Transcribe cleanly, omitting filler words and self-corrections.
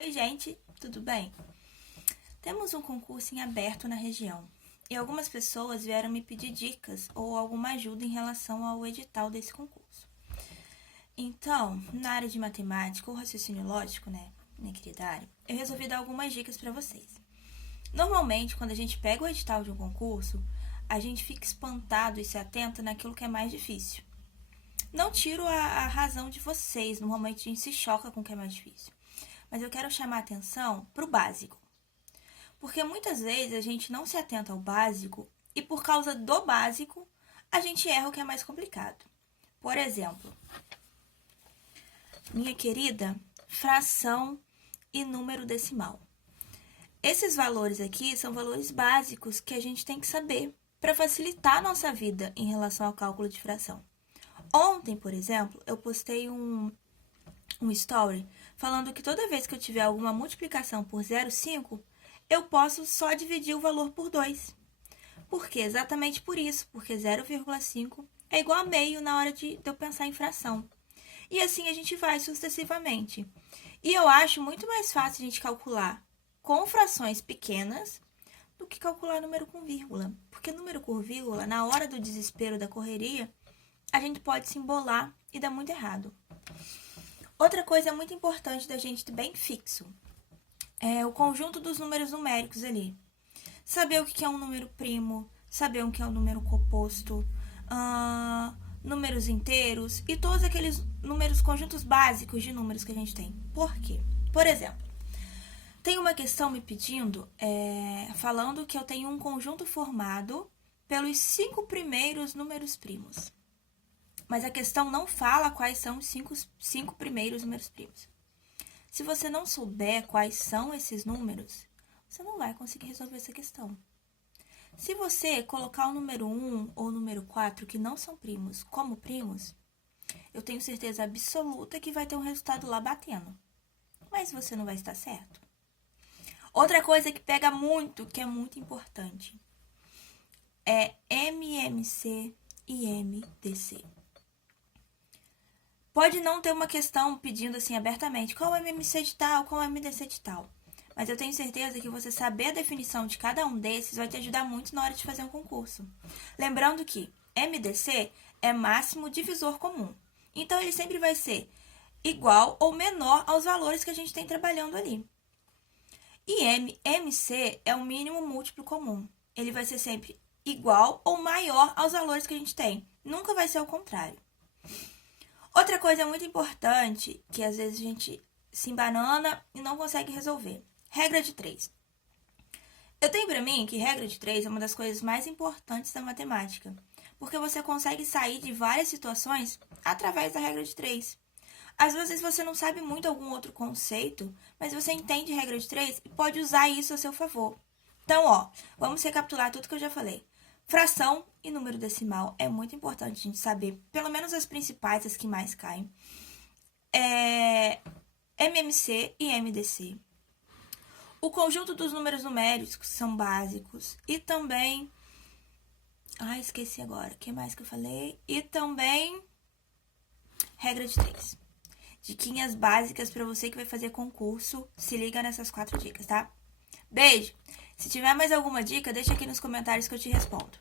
Oi, gente, tudo bem? Temos um concurso em aberto na região e algumas pessoas vieram me pedir dicas ou alguma ajuda em relação ao edital desse concurso. Então, na área de matemática ou raciocínio lógico, né, minha querida área, eu resolvi dar algumas dicas para vocês. Normalmente, quando a gente pega o edital de um concurso, a gente fica espantado e se atenta naquilo que é mais difícil. Não tiro a razão de vocês, normalmente a gente se choca com o que é mais difícil. Mas eu quero chamar a atenção para o básico. Porque muitas vezes a gente não se atenta ao básico e por causa do básico a gente erra o que é mais complicado. Por exemplo, minha querida, fração e número decimal. Esses valores aqui são valores básicos que a gente tem que saber para facilitar a nossa vida em relação ao cálculo de fração. Ontem, por exemplo, eu postei um story falando que toda vez que eu tiver alguma multiplicação por 0,5, eu posso só dividir o valor por 2. Por quê? Exatamente por isso, porque 0,5 é igual a meio na hora de eu pensar em fração. E assim a gente vai sucessivamente. E eu acho muito mais fácil a gente calcular com frações pequenas do que calcular número com vírgula. Porque número com vírgula, na hora do desespero, da correria, a gente pode se embolar e dar muito errado. Outra coisa muito importante da gente ter bem fixo é o conjunto dos números numéricos ali. Saber o que é um número primo, saber o que é um número composto, números inteiros e todos aqueles números, conjuntos básicos de números que a gente tem. Por quê? Por exemplo, tem uma questão me pedindo, falando que eu tenho um conjunto formado pelos 5 primeiros números primos. Mas a questão não fala quais são os 5 primeiros números primos. Se você não souber quais são esses números, você não vai conseguir resolver essa questão. Se você colocar o número 1 ou o número 4, que não são primos, como primos, eu tenho certeza absoluta que vai ter um resultado lá batendo. Mas você não vai estar certo. Outra coisa que pega muito, que é muito importante, é MMC e MDC. Pode não ter uma questão pedindo assim abertamente qual é o MMC de tal, qual é o MDC de tal. Mas eu tenho certeza que você saber a definição de cada um desses vai te ajudar muito na hora de fazer um concurso. Lembrando que MDC é máximo divisor comum. Então, ele sempre vai ser igual ou menor aos valores que a gente tem trabalhando ali. E MC é o mínimo múltiplo comum. Ele vai ser sempre igual ou maior aos valores que a gente tem. Nunca vai ser o contrário. Outra coisa muito importante, que às vezes a gente se embanana e não consegue resolver. Regra de 3. Eu tenho para mim que regra de 3 é uma das coisas mais importantes da matemática, porque você consegue sair de várias situações através da regra de 3. Às vezes você não sabe muito algum outro conceito, mas você entende regra de 3 e pode usar isso a seu favor. Então, vamos recapitular tudo que eu já falei. Fração e número decimal é muito importante a gente saber, pelo menos as principais, as que mais caem. MMC e MDC. O conjunto dos números numéricos são básicos. E também... esqueci agora. O que mais que eu falei? E também... regra de 3. Diquinhas básicas para você que vai fazer concurso. Se liga nessas 4 dicas, tá? Beijo! Se tiver mais alguma dica, deixa aqui nos comentários que eu te respondo.